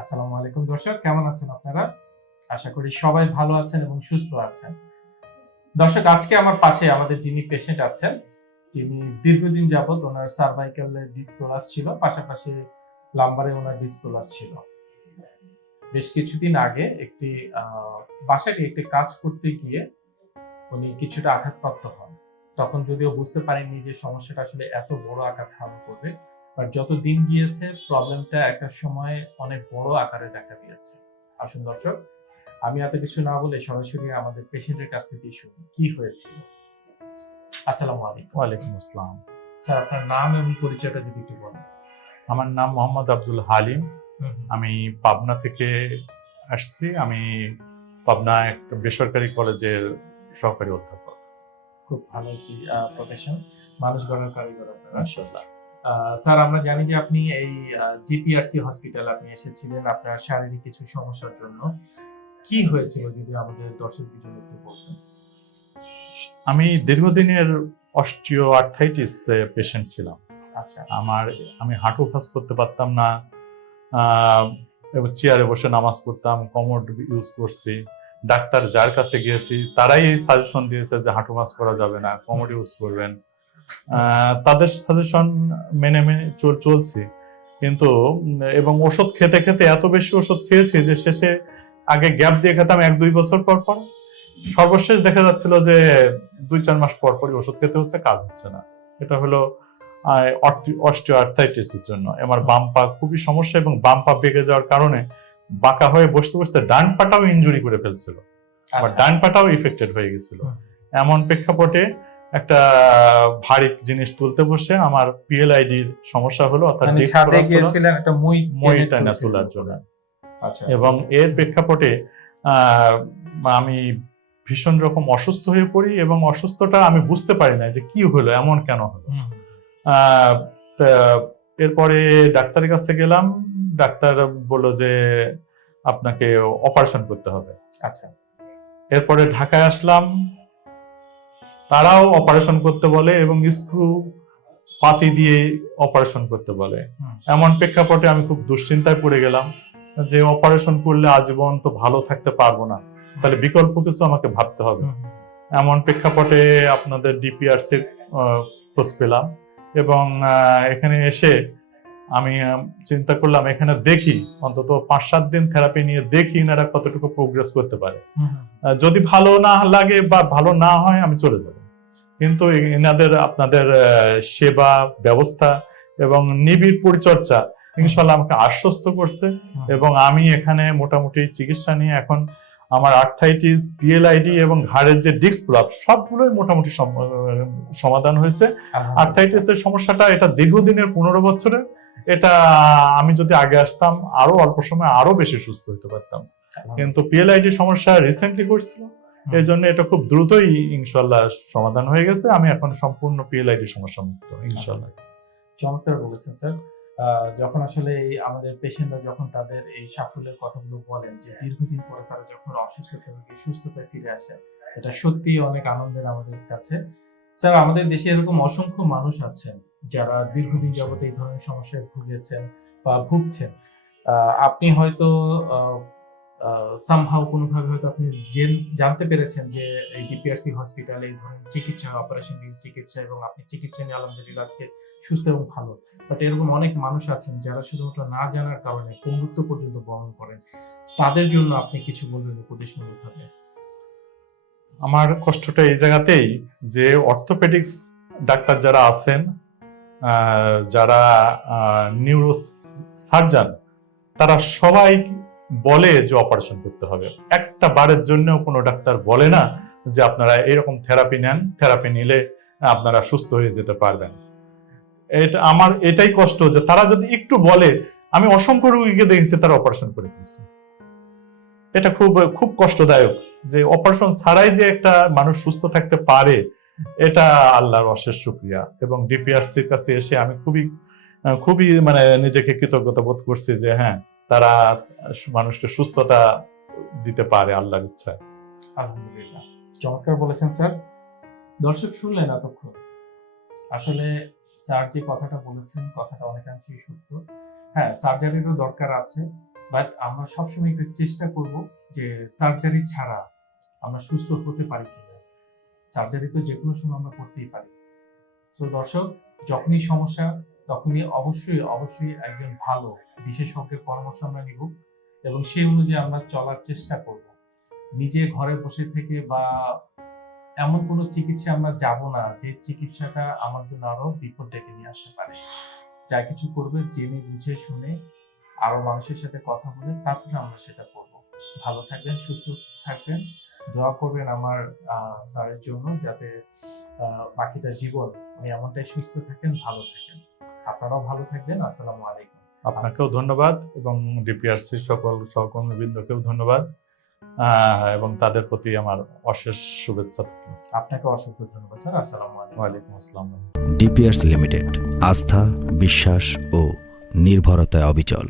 আসসালামু আলাইকুম দর্শক, কেমন আছেন আপনারা? আশা করি সবাই ভালো আছেন এবং সুস্থ আছেন। দর্শক, আজকে আমার পাশে আমাদের যিনি পেশেন্ট আছেন তিনি দীর্ঘদিন যাবত ওনার সার্ভাইকালে ডিসপ্রোলাস ছিল, পাশাপাশি লাম্বারে ওনার ডিসপ্রোলাস ছিল। বেশ কিছুদিন আগে একটি বাসাকে একটি কাজ করতে গিয়ে উনি কিছুটা আঘাতপ্রাপ্ত হন। তখন যদিও বুঝতে পারেননি যে সমস্যাটা আসলে এত বড় আকার ধারণ করবে আর যত দিন গিয়েছে প্রবলেমটা একটা সময় অনেক বড় আকারে দেখা দিয়েছে। আসুন দর্শক আমি এত কিছু না বলে সরাসরি আমাদের পেশেন্টের কাছ থেকে শুনি কি হয়েছিল? আসসালামু আলাইকুম। ওয়ালাইকুম আসসালাম। স্যার আপনার নাম এবং পরিচয়টা যদি একটু বলেন। আমার নাম মোহাম্মদ আব্দুল হালিম। আমি পাবনা থেকে আসছি। আমি পাবনা একটা বেসরকারি কলেজের সহকারী অধ্যাপক। খুব ভালো একটি প্রফেশন মানুষ গড়ার কারিগর আপনারা স্যার আমরা জানি যে আপনি এই জিপিআরসি হসপিটাল আপনি এসেছিলেন আপনার শারীরিক কিছু সমস্যার জন্য। কি হয়েছিল যদি আমাদের দর্শকদের জন্য একটু বলতেন? আমি দীর্ঘদিনের অস্টিও আর্থাইটিস পেশেন্ট ছিলাম। আচ্ছা। আমার আমি হাঁটু ফাঁস করতে পারতাম না এবং চেয়ারে বসে নামাজ পড়তাম কমোড ইউজ করছি। ডাক্তার যার কাছে গিয়েছি তারাই এই সাজেশন দিয়েছে যে হাঁটু মাস করা যাবে না কমোড ইউজ করবেন। তাদের সাজেশন মেনে মেনে চল- চলছি। কিন্তু এবং ওষুধ খেতে খেতে এত বেশি ওষুধ খেয়েছি যে শেষে আগে গ্যাপ দিয়ে খেতাম এক দুই বছর পর পর। সর্বশেষ দেখা যাচ্ছিল যে দুই চার মাস পর পরই ওষুধ খেতে হচ্ছে কাজ হচ্ছে না। এটা হলো অস্টিও আর্থাইটিসের জন্য। আমার বাম পা খুবই সমস্যা এবং বাম পা বেঁকে যাওয়ার কারণে বাঁকা হয়ে বসতে বসতে ডান পাটাও ইনজুরি করে ফেলছিল। আবার আচ্ছা। ডান পাটাও ইফেক্টেড হয়ে গেছিল। এমন প্রেক্ষাপটে একটা ভারী জিনিস তুলতে বসে আমার পিএলআইডির সমস্যা হলো অর্থাৎ গিয়েছিলেন একটা মই মইটা টেনে না তোলার জন্য। আচ্ছা। এবং এর প্রেক্ষাপটে আমি ভীষণ রকম অসুস্থ হয়ে পড়ি এবং অসুস্থটা আমি বুঝতে পারি না যে কি হলো এমন কেন হলো। আহ, এরপরে ডাক্তারের কাছে গেলাম। ডাক্তার বলল যে আপনাকে অপারেশন করতে হবে। আচ্ছা। এরপরে ঢাকায় আসলাম। তারাও অপারেশন করতে বলে এবং স্ক্রু পাতি দিয়ে অপারেশন করতে বলে। এমন প্রেক্ষাপটে আমি খুব দুশ্চিন্তায় পড়ে গেলাম যে অপারেশন করলে আজীবন তো ভালো থাকতে পারব না। তাহলে বিকল্প কিছু আমাকে ভাবতে হবে। এমন প্রেক্ষাপটে আপনাদের ডিপিআরসির খোঁজ পেলাম এবং এখানে এসে আমি চিন্তা করলাম এখানে দেখি অন্তত পাঁচ সাত দিন থেরাপি নিয়ে দেখি এনারা কতটুকু প্রোগ্রেস করতে পারে। যদি ভালো না লাগে বা ভালো না হয় আমি চলে যাব। কিন্তু এনাদের আপনাদের সেবা ব্যবস্থা এবং নিবিড় পরিচর্যা ইনশাল্লাহ আমাকে আশ্বস্ত করছে এবং আমি এখানে মোটামুটি চিকিৎসা নিয়ে এখন আমার আর্থাইটিস পিএলআইডি এবং ঘাড়ের যে ডিস্ক প্রলাপ সবগুলোই মোটামুটি সম- সমাধান হয়েছে। আলহামদুলিল্লাহ। আর্থাইটিসের সমস্যাটা এটা দীর্ঘদিনের পনেরো বছরের। এটা আমি যদি আগে আসতাম আরও অল্প সময় আরও বেশি সুস্থ হতে পারতাম। কিন্তু পিএলআইডি সমস্যা রিসেন্টলি করছিল। হুম। এর জন্য এটা খুব দ্রুতই ইনশাল্লাহ সমাধান হয়ে গেছে। আমি এখন সম্পূর্ণ পিএলআইডি সমস্যা মুক্ত ইনশাল্লাহ চমৎকার বলেছেন স্যার। যখন আসলে এই আমাদের পেশেন্টরা যখন তাদের এই সাফল্যের কথাগুলো বলেন যে দীর্ঘদিন পরে তারা যখন অসুস্থতা থেকে সুস্থতায় ফিরে আসে এটা সত্যি অনেক আনন্দের আমাদের কাছে। স্যার আমাদের দেশে এরকম অসংখ্য মানুষ আছেন যারা দীর্ঘদিন যাবত এই ধরনের সমস্যায় ভুগেছেন বা ভুগছেন। আহ, আপনি হয়তো সামহাও কোনোভাবে হয়তো আপনি জেন- জানতে পেরেছেন যে এই ডিপিআরসি হসপিটালে এই ধরনের চিকিৎসা অপারেশন চিকিৎসা এবং আপনি চিকিৎসা নিয়ে আলহামদুলিল্লাহ আজকে সুস্থ এবং ভালো। বাট এরকম অনেক মানুষ আছেন যারা শুধুমাত্র না জানার কারণে পঙ্গুত্ব পর্যন্ত বরণ করেন। তাদের জন্য আপনি কিছু বলবেন উপদেশমূলক ভাবে আমার কষ্টটা এই জায়গাতেই যে অর্থোপেডিক্স ডাক্তার যারা আছেন যারা নিউরো সার্জন তারা সবাই বলে যে অপারেশন করতে হবে। একটা বারের জন্য কোনো ডাক্তার বলে না যে আপনারা এরকম থেরাপি নেন থেরাপি নিলে আপনারা সুস্থ হয়ে যেতে পারবেন। এটা আমার এটাই কষ্ট যে তারা যদি একটু বলে, আমি অসংখ্য রোগীকে দেখেছি তারা অপারেশন করে ফেলছে। এটা খুব খুব কষ্টদায়ক যে অপারেশন ছাড়াই যে একটা মানুষ সুস্থ থাকতে পারে, এটা আল্লাহর অশেষ শুক্রিয়া এবং ডিপিআরসির কাছে এসে আমি খুবই খুবই মানে নিজেকে কৃতজ্ঞতা বোধ করছি যে হ্যাঁ তারা মানুষকে সুস্থতা দিতে পারে আল্লাহর ইচ্ছায়। আলহামদুলিল্লাহ। চমৎকার বলেছেন স্যার। দর্শক শুনলেন এতক্ষণ। আসলে স্যার যে কথাটা বলেছেন, কথাটা অনেকাংশেই সত্য। হ্যাঁ সার্জারিরও দরকার আছে বাট আমরা সবসময় একটু চেষ্টা করব যে সার্জারি ছাড়া আমরা সুস্থ হতে পারি কিনা। সার্জারি তো যে কোনো সময় আমরা করতেই পারি। তো দর্শক, যখনই সমস্যা তখনই অবশ্যই অবশ্যই একজন ভালো বিশেষজ্ঞের পরামর্শ আমরা নিব এবং সেই অনুযায়ী আমরা চলার চেষ্টা করব। নিজে ঘরে বসে থেকে বা এমন কোনো চিকিৎসা আমরা যাব না যে চিকিৎসাটা আমার জন্য আরও বিপদ ডেকে নিয়ে আসতে পারে। যা কিছু করবে, জেনে বুঝে শুনে আরও মানুষের সাথে কথা বলে তারপরে আমরা সেটা করব। ভালো থাকবেন, সুস্থ থাকবেন। দোয়া করবেন আমার স্যারের জন্য যাতে বাকিটা জীবন উনি এমনটাই সুস্থ থাকেন, ভালো থাকেন। আপনারাও ভালো থাকবেন আসসালামু আলাইকুম। আপনাকেও ধন্যবাদ এবং ডিপিআরসি সকল সহকর্মীবৃন্দকেও ধন্যবাদ এবং তাদের প্রতি আমার অশেষ শুভেচ্ছা থাকল। আপনাকে অসংখ্য ধন্যবাদ স্যার। আসসালামু আলাইকুম। ওয়ালাইকুম আসসালাম। ডিপিআরসি লিমিটেড আস্থা বিশ্বাস ও নির্ভরতায় অবিচল।